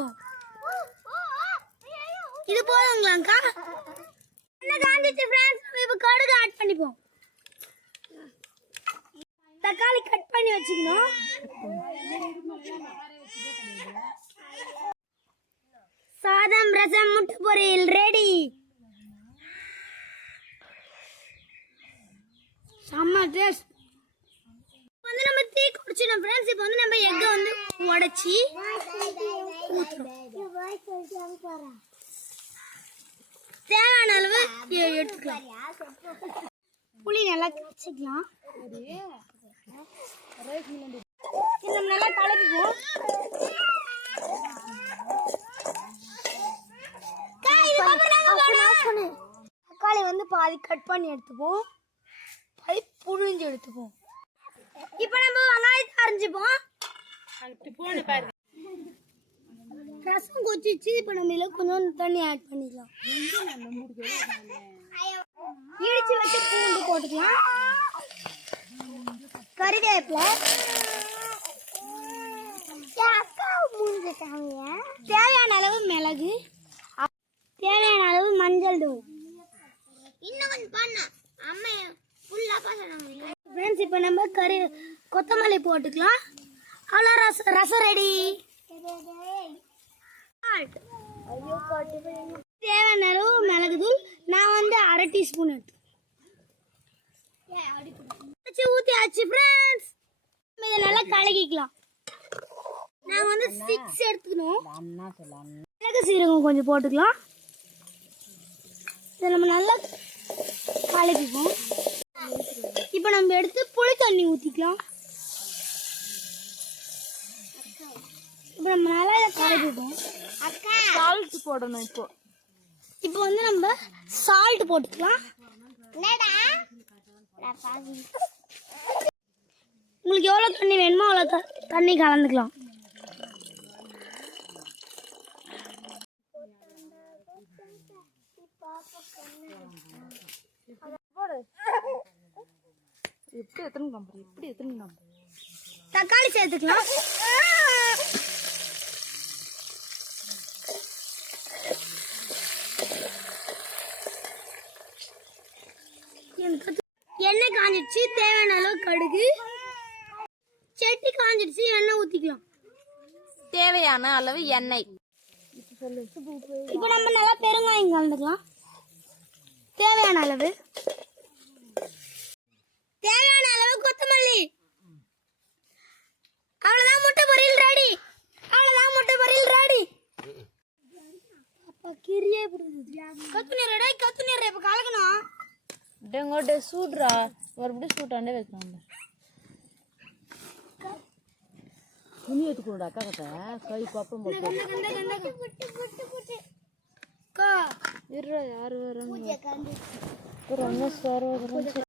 பண்ணிப்போம் இது போதுங்களாங்க்கா? என்ன காஞ்சிச்சு ஃப்ரெண்ட்ஸ் இப்போ கடுகு ஆட் பண்ணிப்போம். தக்காளி கட் பண்ணி வச்சுக்கணும். சாதம் ரசம் முட்டை பொரியல் ரெடி செம்ம டேஸ்ட் வந்து நம்ம டீ குடிச்சிடும் ஃப்ரெண்ட்ஸ் இப்போ வந்து நம்ம எக்கை வந்து உடச்சி தேவையான அளவு எடுத்துக்கலாம். புளி நல்லா கரைச்சிக்கலாம் இது நல்லா கலக்கிக்குவோம் தக்காளி வந்து பாதி கட் பண்ணி எடுத்துப்போம். பாதி புழிஞ்சு எடுத்துப்போம். இப்போ நம்ம வெங்காயத்தை அரைஞ்சுப்போம். ரசம் கொச்சிச்சு இப்போ நம்ம இதில் கொஞ்சம் தண்ணி ஆட் பண்ணிக்கலாம். இடிச்சு வச்ச பூண்டு போட்டுக்கலாம். கறிவேப்பிலை தேவையான அளவு மிளகு. தேவையான அளவு மஞ்சள் தூள். இன்னும் கொஞ்சம் பண்ண அம்மா ஃபுல்லாக சொன்னாங்க ஃப்ரெண்ட்ஸ் இப்போ நம்ம கறி கொத்தமல்லி போட்டுக்கலாம். அவ்வளோ ரசம் ரசம் ரெடி தேவையான அளவு மிளகுதூள் நான் வந்து அரை டீஸ்பூன் எடுத்து. வச்சு ஊற்றி ஆச்சு ஃப்ரெண்ட்ஸ் இதை நல்லா கலக்கிக்கலாம். நான் வந்து சிக்ஸ் எடுத்துக்கணும். மிளகு சீரகம் கொஞ்சம் போட்டுக்கலாம். இதை நம்ம நல்லா கலக்கிப்போம் இப்போ நம்ம எடுத்து புளி தண்ணி ஊற்றிக்கலாம் இப்போ நம்ம நல்லா இதை கலக்கிப்போம் போடணும் இப்போ. இப்போ வந்து நம்ம சால்ட் போட்டுக்கலாம். உங்களுக்கு எவ்வளோ தண்ணி வேணுமோ அவ்வளோ த தண்ணி கலந்துக்கலாம். எப்படி எத்தனை நம்பர் எப்படி எத்தனை நம்பர் தக்காளி சேர்த்துக்கலாம் எனக்கு அது- எண்ணெய் காஞ்சிடுச்சு தேவையான அளவு கடுகு செட்டி ஊற்றிக்கலாம் தேவையான அளவு எண்ணெய். இப்போ நம்ம நல்லா பெருங்காயம் கலந்துக்கலாம். தேவையான அளவு. தேவையான அளவு கொத்தமல்லி. அவ்வளவுதான் முட்டை பொரியல் ரெடி அவ்வளவுதான் முட்டை பொரியல் ரெடி அப்பா கிரியே கத்துநீர் ரெடி கத்துநீர் இப்ப கலக்கணும். டெங்கோட்டே சூடுறா. மறுபடியும் சூட்டாண்டே வைக்கலாம் துணி எடுத்துக்கூடா அக்கா கிட்ட கை பப்பம் போட்டு யாரு சோறு